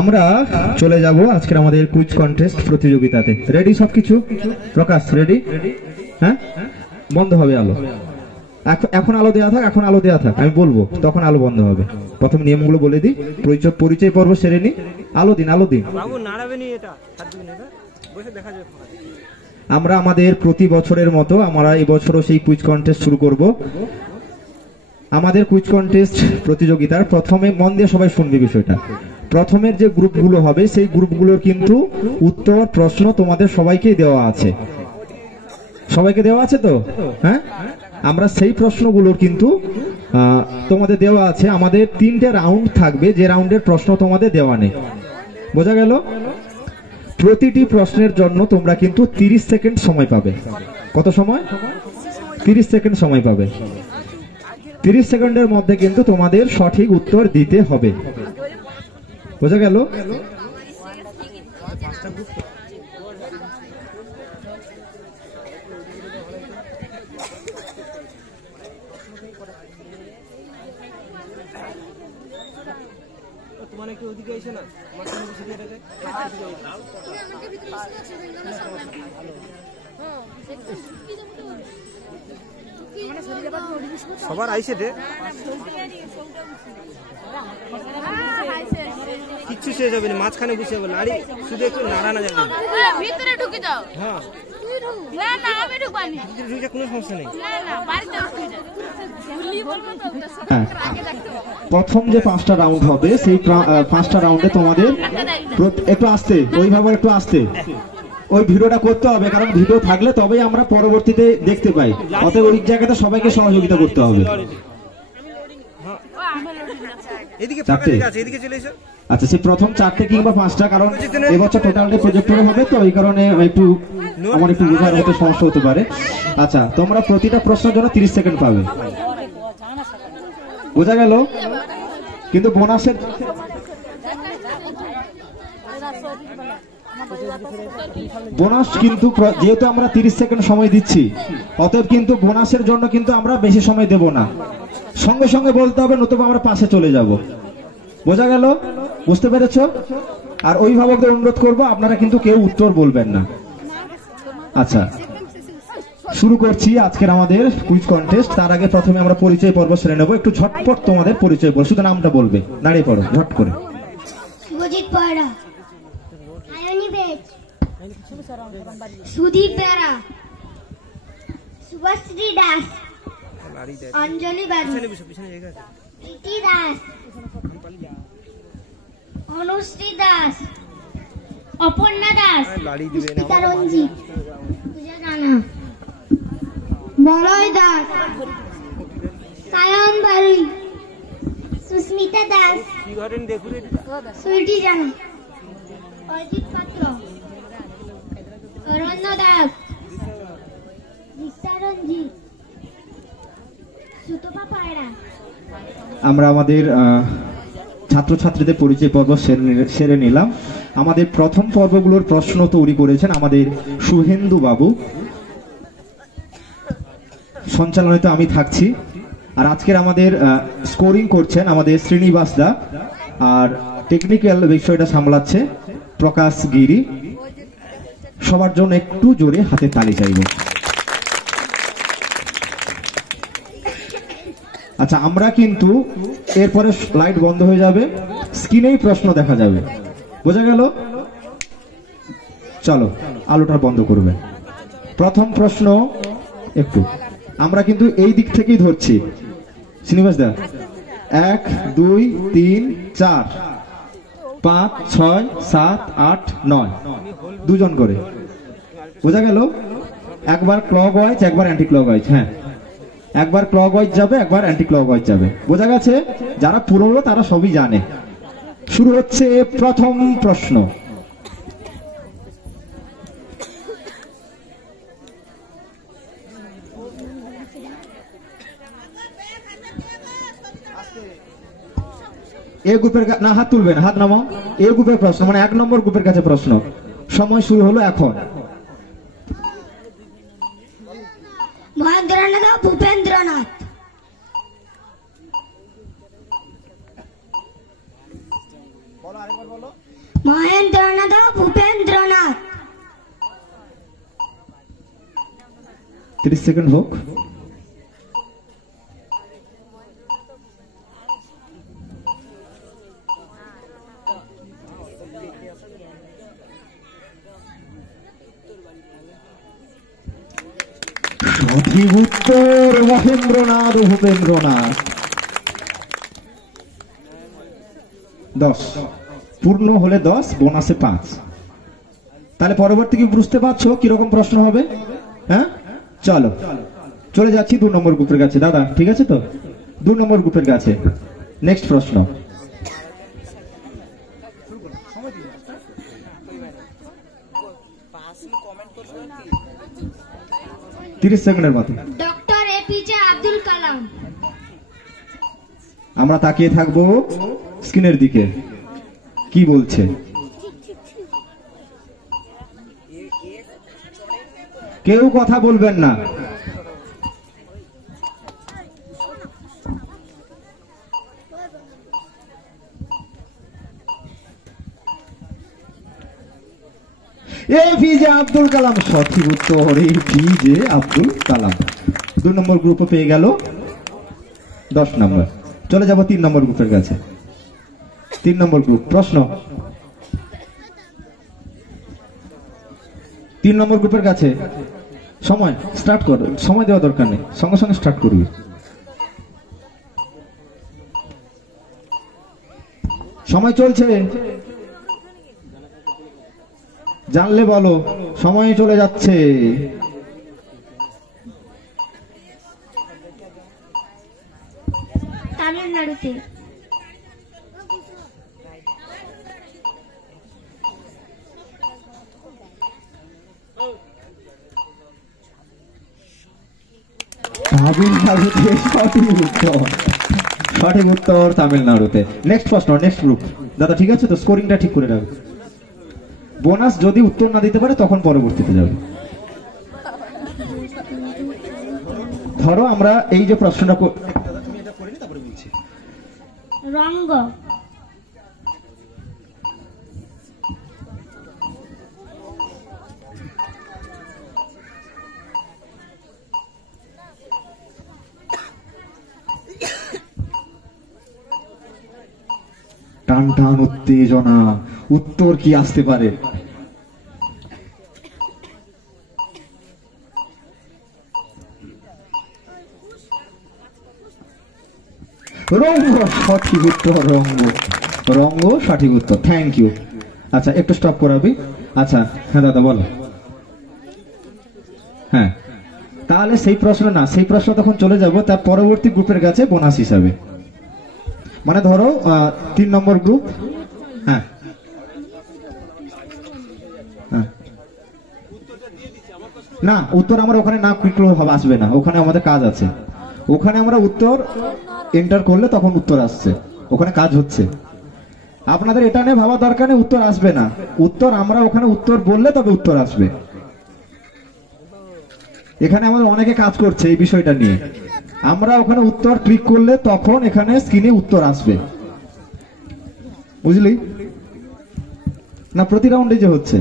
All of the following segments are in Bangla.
আমরা চলে যাব আজকের আমাদের কুইজ কন্টেস্ট প্রতিযোগিতাতে। রেডি সবকিছু? প্রকাশ রেডি? হ্যাঁ, বন্ধ হবে আলো। এখন আলো দেওয়া থাক, এখন আলো দেওয়া থাক, আমি বলবো তখন আলো বন্ধ হবে। প্রথম নিয়মগুলো বলে দিই, পরিচয় পর্ব সেরে নি। আলো দিন, আলো দিন। আমরা আমাদের প্রতি বছরের মতো আমরা এবছরও সেই কুইজ কন্টেস্ট শুরু করব। আমাদের কুইজ কন্টেস্ট প্রতিযোগিতার প্রথমে মন দিয়ে সবাই শুনবে বিষয়টা। প্রথমের যে গ্রুপগুলো হবে সেই গ্রুপগুলোর কিন্তু উত্তর প্রশ্ন তোমাদের সবাইকে দেওয়া আছে। সবাইকে দেওয়া আছে তো? হ্যাঁ, আমরা সেই প্রশ্নগুলোর কিন্তু তোমাদের দেওয়া আছে। আমাদের 3টে রাউন্ড থাকবে, যে রাউন্ডের প্রশ্ন তোমাদের দেওয়া নেই। বোঝা গেল? প্রতিটি প্রশ্নের জন্য তোমরা কিন্তু 30 সেকেন্ড সময় পাবে। কত সময়? 30 সেকেন্ড সময় পাবে। 30 সেকেন্ডের মধ্যে কিন্তু তোমাদের সঠিক উত্তর দিতে হবে। বোঝা গেল? সবার আইসে রে কিচ্ছু শেষ হবে না, মাঝখানে বসে হবে নারী, শুধু একটু নাড়ানো যাবে। ভিতরে ঢুকে যাও। হ্যাঁ, না না আমি ঢুকবানি। ঢুকে কোনো সমস্যা নেই। না না বাড়িতে ঢুকে যাও। প্রথম যে 5টা রাউন্ড হবে সেই 5টা রাউন্ডে তোমাদের একটু আস্তে, ওইভাবে একটু আস্তে ওই ভিডিওটা করতে হবে, কারণ ভিডিও থাকলে তবেই আমরা পরবর্তীতে দেখতে পাই। অতএব ওই জায়গাতে সবাইকে সহযোগিতা করতে হবে। আচ্ছা, সেই প্রথম 4টে কিংবা 5টা, কারণ এবছর টোটালটা প্রজেক্টরে হবে তো এই কারণে আমার একটু বোঝার হতে সমস্যা হতে পারে। আচ্ছা, তোমরা প্রতিটা প্রশ্নের জন্য 30 সেকেন্ড পাবে। বোঝা গেল? কিন্তু বোনাসের বোনাস কিন্তু যেহেতু আমরা 30 সেকেন্ড সময় দিচ্ছি, অতএব কিন্তু বোনাসের জন্য কিন্তু আমরা বেশি সময় দেব না। সঙ্গে সঙ্গে বলতে হবে, নতুবা আমরা পাশে চলে যাব। বোঝা গেল? বুঝতে পেরেছ? আর অভিভাবকদের অনুরোধ করব, আপনারা কিন্তু কেউ উত্তর বলবেন না। আচ্ছা, শুরু করছি আজকের আমাদের কুইজ কন্টেস্ট। তার আগে প্রথমে আমরা পরিচয় পর্ব সেরে নেব। একটু ঝটপট তোমাদের পরিচয় বল, শুধু নামটা বলবে, দাঁড়িয়ে পড়ো ঝট করে। শুভজিৎ পাড়া, আয়নি বেজ, সুদীপ বেরা, শুভশ্রী দাস, অঞ্জলি বাড়ি, প্রীতি দাস, অনুশ্রী দাস, অপর্ণা দাস, পুষ্পিতা রঞ্জিত, পূজা জানা, বলয় দাস, সায়ন বাড়ি, সুস্মিতা দাস, সুইটি জানা, অজিত পাত্র, অরণ্য দাস, দীক্ষা রঞ্জিত, সুতপা পায়রা। আমরা আমাদের ছাত্রছাত্রীদের পরিচয় পর্ব সেরে নিলাম। আমাদের প্রথম পর্বগুলোর প্রশ্ন তৈরি করেছেন আমাদের শুভেন্দু বাবু, সঞ্চালনায় আমি থাকছি। আর আজকের আমাদের স্কোরিং করছেন আমাদের শ্রীনিবাস দা, আর টেকনিক্যাল বিষয়টা সামলাচ্ছে প্রকাশ গিরি। সবার জন্য একটু জোরে হাতে তালি চাইব। আচ্ছা, আমরা কিন্তু এরপরে লাইট বন্ধ হয়ে যাবে, স্ক্রিনেই প্রশ্ন দেখা যাবে। বোঝা গেল? চলো, আলোটা বন্ধ করবে। প্রথম প্রশ্ন একটু আমরা কিন্তু এই দিক থেকেই ধরছি। শ্রীনিবাস দা, 1 2 3 4 5 6 7 8 9, দুজন করে। বোঝা গেল? একবার ক্লক ওয়াইজ, একবার অ্যান্টি ক্লক ওয়াইজ। হ্যাঁ, একবার ক্লক ওয়াইজ যাবে, একবার অ্যান্টি ক্লক ওয়াইজ যাবে। বোঝা গেছে? যারা পুরনো তারা সবই জানে। শুরু হচ্ছে প্রথম প্রশ্ন। এ গ্রুপের না, হাত তুলবেন, হাত নামাও। এ গ্রুপের প্রশ্ন, মানে 1 নম্বর গ্রুপের কাছে প্রশ্ন। সময় শুরু হলো এখন। মহেন্দ্রনাথ ভূপেন্দ্রনাথ, মহেন্দ্রনাথ ও ভূপেন্দ্রনাথ। 30 সেকেন্ড হোক। সঠিক উত্তর মহেন্দ্রনাথ ও ভূপেন্দ্রনাথ। 10 পূর্ণ হলে 10, বোনাসে 5। তাহলে পরবর্তী কি বুঝতে পারছো কিরকম প্রশ্ন হবে? হ্যাঁ, চলো চলে যাচ্ছি 2 নম্বর গ্রুপের কাছে। দাদা ঠিক আছে তো? 2 নম্বর গ্রুপের কাছে নেক্সট প্রশ্ন। 30 সেকেন্ডের মতো। Doctor APJ Abdul Kalam. আমরা তাকিয়ে থাকবো স্ক্রিনের দিকে, কি বলছে। কেউ কথা বলবেন না। এপিজে আব্দুল কালাম সঠিক উত্তর, এপিজে আব্দুল কালাম। 2 নম্বর গ্রুপে পেয়ে গেল 10 নম্বর। চলে যাব 3 নম্বর গ্রুপের কাছে। 3 নম্বর গ্রুপ প্রশ্ন। 3 নম্বর গ্রুপের কাছে সময় স্টার্ট কর, সময় দেওয়া দরকার নেই, সঙ্গে সঙ্গে স্টার্ট করবি। সময় চলছে, জানলে বলো, সময় চলে যাচ্ছে। তামিলনাড়ুতে। তামিলনাড়ুতে সঠিক উত্তর, সঠিক উত্তর তামিলনাড়ুতে। নেক্সট প্রশ্ন, নেক্সট গ্রুপ। দাদা ঠিক আছে তো? স্কোরিংটা ঠিক করে রাখবে। বোনাস যদি উত্তর না দিতে পারে তখন পরবর্তীতে যাবে। ধরো আমরা এই যে প্রশ্নটা রঙ্গ। টান টান উত্তেজনা, উত্তর কি আসতে পারে? রঙ্গ সঠিক উত্তর, রঙ্গ, রঙ্গ সঠিক উত্তর। Thank you. আচ্ছা একটু স্টপ করাবি। আচ্ছা হ্যাঁ দাদা বলো। হ্যাঁ তাহলে সেই প্রশ্ন না, সেই প্রশ্ন তখন চলে যাব তার পরবর্তী গ্রুপের কাছে বোনাস হিসাবে। মানে ধরো 3 নম্বর গ্রুপ। হ্যাঁ না, উত্তর আমরা ওখানে না ক্লিক ভাবে আসবে না, ওখানে আমাদের কাজ আছে। ওখানে আমরা উত্তর এন্টার করলে তখন উত্তর আসছে, ওখানে কাজ হচ্ছে। আপনাদের এটা নিয়ে ভাবা দরকার নেই উত্তর আসবে না, উত্তর আমরা ওখানে উত্তর বললে তবে উত্তর আসবে। এখানে আমাদের অনেকে কাজ করছে এই বিষয়টা নিয়ে। আমরা ওখানে উত্তর ক্লিক করলে তখন এখানে স্ক্রিনে উত্তর আসবে, বুঝলি না? প্রতি রাউন্ডে যে হচ্ছে।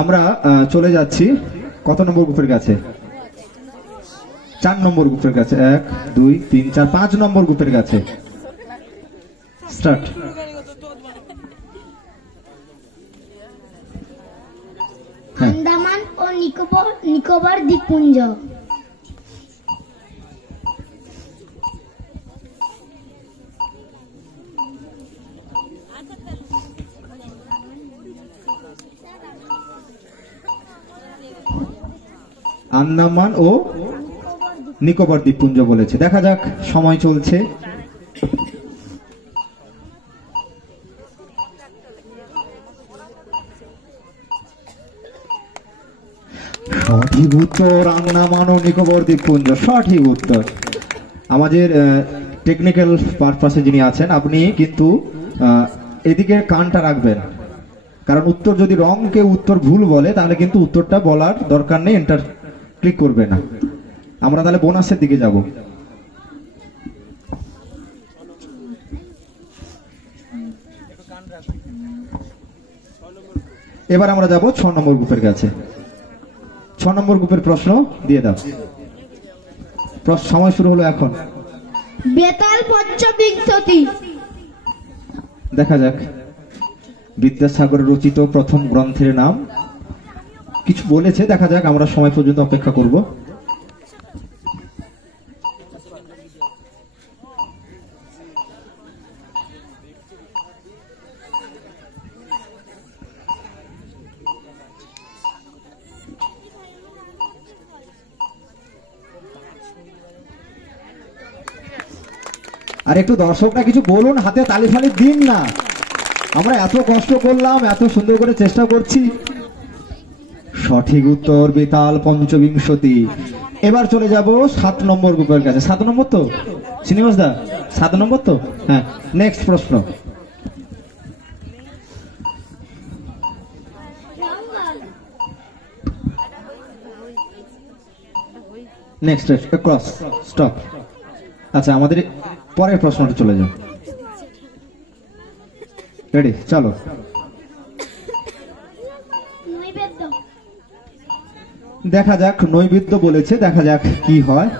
আমরা চলে যাচ্ছি কত নম্বর গ্রুপের কাছে? 4 নম্বর গ্রুপের কাছে। 1 2 3 4 5 নম্বর গ্রুপের কাছে। স্টার্ট। আন্দামান ও নিকোবর দ্বীপপুঞ্জ। আন্দামান ও নিকোবর দ্বীপপুঞ্জ বলেছে। দেখা যাক, সময় চলছে। সঠিক উত্তর আন্দামান ও নিকোবর দ্বীপপুঞ্জ, সঠিক উত্তর। আমাদের টেকনিক্যাল পারপাসে যিনি আছেন, আপনি কিন্তু এদিকে কানটা রাখবেন, কারণ উত্তর যদি রং কেউ উত্তর ভুল বলে তাহলে কিন্তু উত্তরটা বলার দরকার নেই, এন্টার ক্লিক করবে না। আমরা তাহলে বোনাসের দিকে যাব। এবার আমরা যাব 6 নম্বর গ্রুপের কাছে। 6 নম্বর গ্রুপের প্রশ্ন দিয়ে দাও। সময় শুরু হলো এখন। বেতাল পঞ্চবিংশতি। দেখা যাক বিদ্যাসাগর রচিত প্রথম গ্রন্থের নাম। কিছু বলেছে, দেখা যাক, আমরা সময় পর্যন্ত অপেক্ষা করব। আর একটু দর্শকরা কিছু বলুন, হাতে তালি ফালি দিন না। আমরা এত কষ্ট করলাম, এত সুন্দর করে চেষ্টা করছি। সঠিক উত্তর বেতাল পঞ্চবিংশতি। এবার চলে যাব 7 নম্বর গ্রুপের কাছে। 7 নম্বর তো শ্রীনিবাস দা, 7 নম্বর তো? হ্যাঁ, নেক্সট প্রশ্ন। Next cross stop. আচ্ছা, আমাদের পরের প্রশ্নটা চলে যাও। রেডি, চলো। দেখা যাক, নৈবেদ্য বলেছে, দেখা যাক কি হয়।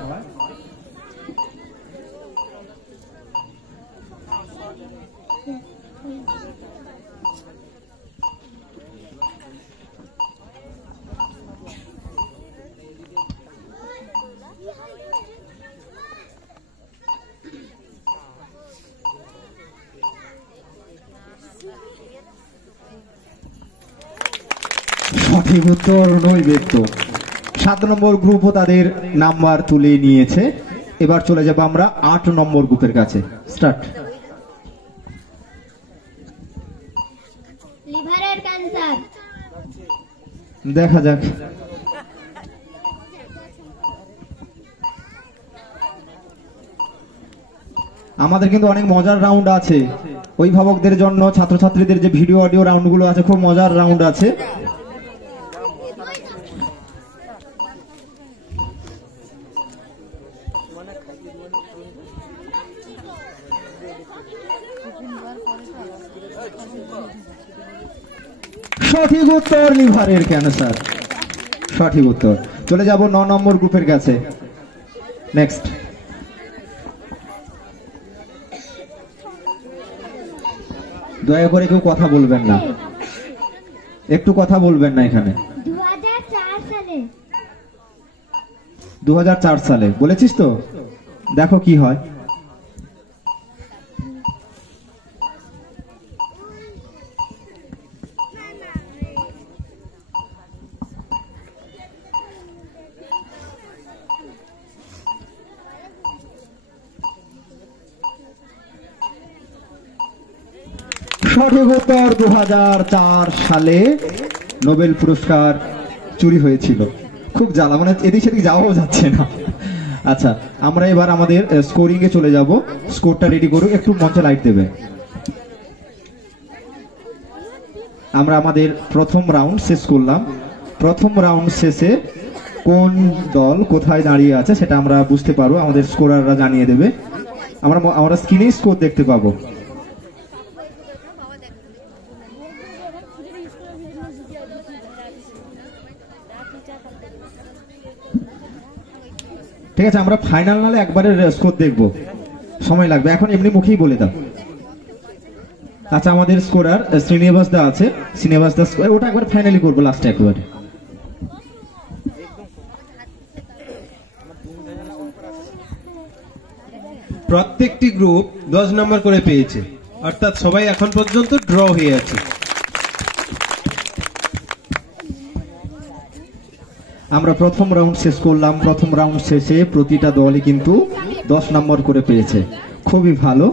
সঠিক উত্তর নৈবেদ্য। 7 নম্বর গ্রুপও তাদের নাম্বার তুলে নিয়েছে। এবার চলে যাব আমরা 8 নম্বর গ্রুপের কাছে। স্টার্ট। লিভারের ক্যান্সার। দেখা যাক। আমাদের কিন্তু অনেক মজার রাউন্ড আছে অভিভাবকদের জন্য, ছাত্রছাত্রীদের যে ভিডিও অডিও রাউন্ড গুলো আছে, খুব মজার রাউন্ড আছে। সঠিক উত্তর লিভারের ক্যান্সার, সঠিক উত্তর। চলে যাব 9 নম্বর গ্রুপের কাছে। নেক্সট। দয়া করে কেউ কথা বলবেন না, একটু কথা বলবেন না এখানে। 2004 সালে বলেছিস তো, দেখো কি হয়। সঠিক উত্তর 2004 সালে নোবেল পুরস্কার চুরি হয়েছিল। খুব জ্বালা, মানে এদিক সেদিক যাওয়াও যাচ্ছে না। আচ্ছা, আমরা এবার আমাদের স্কোরিং এ চলে যাব। স্কোরটা রেডি করুক, একটু মঞ্চে লাইট দেবে। আমরা আমাদের প্রথম রাউন্ড শেষ করলাম। প্রথম রাউন্ড শেষে কোন দল কোথায় দাঁড়িয়ে আছে সেটা আমরা বুঝতে পারবো, আমাদের স্কোরাররা জানিয়ে দেবে। আমরা স্ক্রিনে স্কোর দেখতে পাবো। ঠিক আছে, আমরা ফাইনাল নালে একবারে স্কোর দেখবো, সময় লাগবে। এখন এমনি মুখেই বলে দাও। আচ্ছা, আমাদের স্কোরার শ্রীনিবাস দা আছে, শ্রীনিবাস দা ওটা একবার ফাইনালি করবো লাস্টে একবার। প্রত্যেকটি গ্রুপ 10 নম্বর করে পেয়েছে, অর্থাৎ সবাই এখন পর্যন্ত ড্র হয়ে আছে। আমরা প্রথম রাউন্ড শেষ করলাম। প্রথম রাউন্ড শেষে প্রতিটা দলই কিন্তু 10 নম্বর করে পেয়েছে, খুবই ভালো।